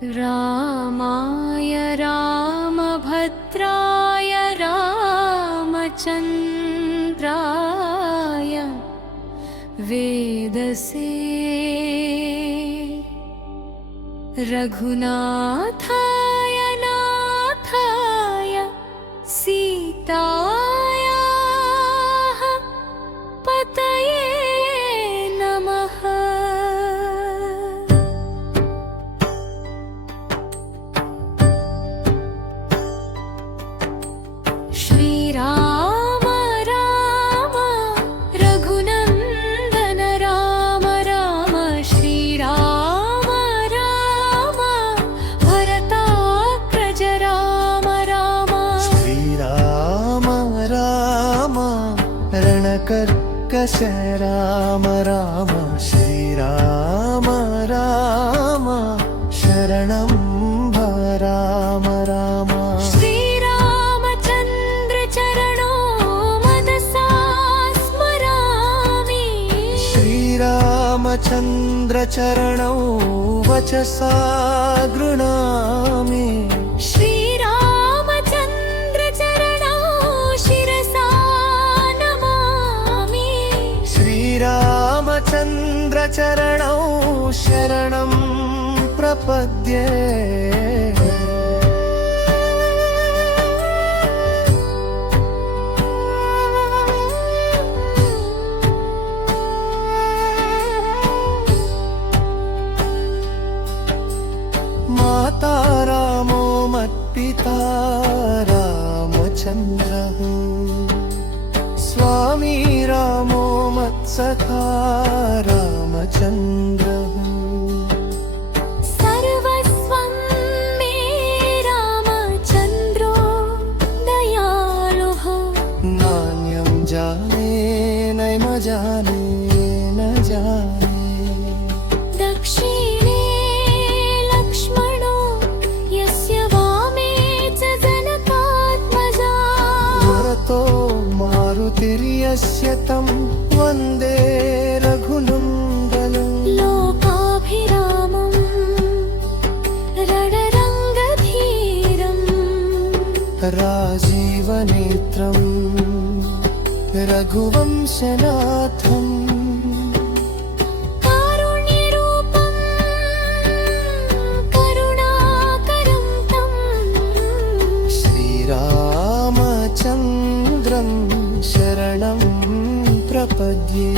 रामाय रामभद्राय रामचन्द्राय वेदसे रघुनाथाय नाथाय सीतायाः पतये नमः। श्रीराम राम रघुनन्दन राम राम श्रीराम राम भरताग्रज राम राम श्रीराम राम रणकर्कश राम राम श्रीराम राम शरणं राम राम श्रीरामचन्द्र चरणो मनसा स्मरामि श्रीरामचन्द्र चरणौ वचसा गृह्णामि श्रीरामचन्द्र चरणौ शिरसा नमामि श्रीरामचन्द्र चरणौ शरणं प्रपद्ये। माता रामो मत्पिता रामचन्द्रः स्वामी रामो मत्सखा रामचन्द्रः सर्वस्वं मे रामचन्द्रो दयालुः नान्यं जाने नैव जाने न जाने दक्षिणे लक्ष्मणो यस्य वामे च जनकात्मजा पुरतो मारुतिर्यस्य तं वन्दे रघुनन्दनं लोकाभिरामं रणरङ्गधीरम् राजीवनेत्रं रघुवंशनाथम् कारुण्यरूपं करुणाकरं तं श्रीरामचन्द्रं शरणं प्रपद्ये।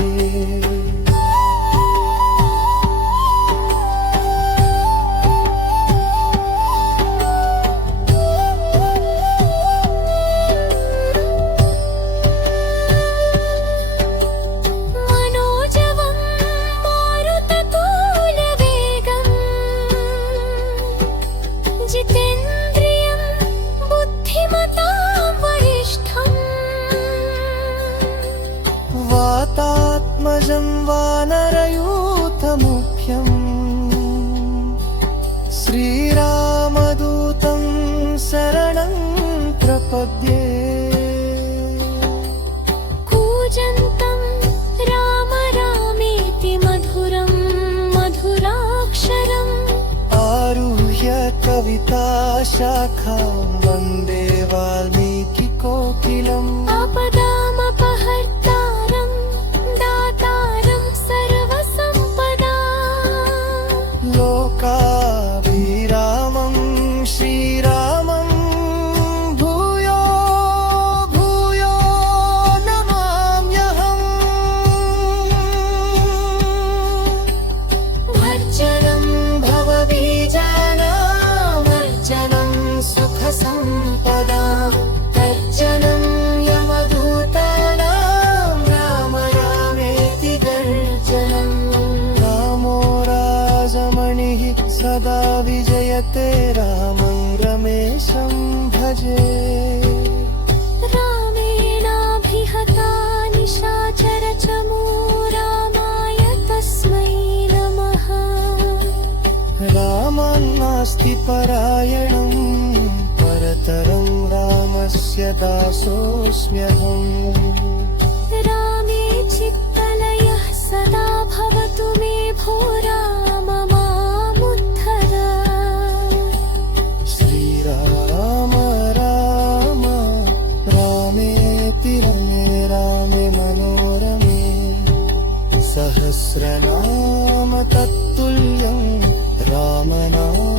मनोजवं मारुततुल्यवेगं जितेन्द्रियं बुद्धिमतां वरिष्ठम् वातात्मजं वानरयूथमुख्यम् श्रीरामदूतं शरणं प्रपद्ये। कूजन्तं राम रामेति मधुरं मधुराक्षरम् आरुह्य कविताशाखां वन्दे वाल्मीकिकोकिलम् आपदामपहर्तारं दातारं सर्वसम्पदा लोकाभिरामं श्रीरामं भूयो भूयो नमाम्यहम् भर्जनं भवबीजानामर्जनं सुखसम्पदां तर्जनं यमदूतानां राम रामेति गर्जनम् रामो राजमणिः सदा विजयते रामं रमेशं भजे। रामेणाभिहता निशाचरचमू रामाय तस्मै नमः। रामान्नास्ति परायणं परतरं रामस्य दासोऽस्म्यहम् रामे चित्तलयः सदा भवतु मे भो राम मामुद्धर। सहस्रनाम तत्तुल्यं रामनाम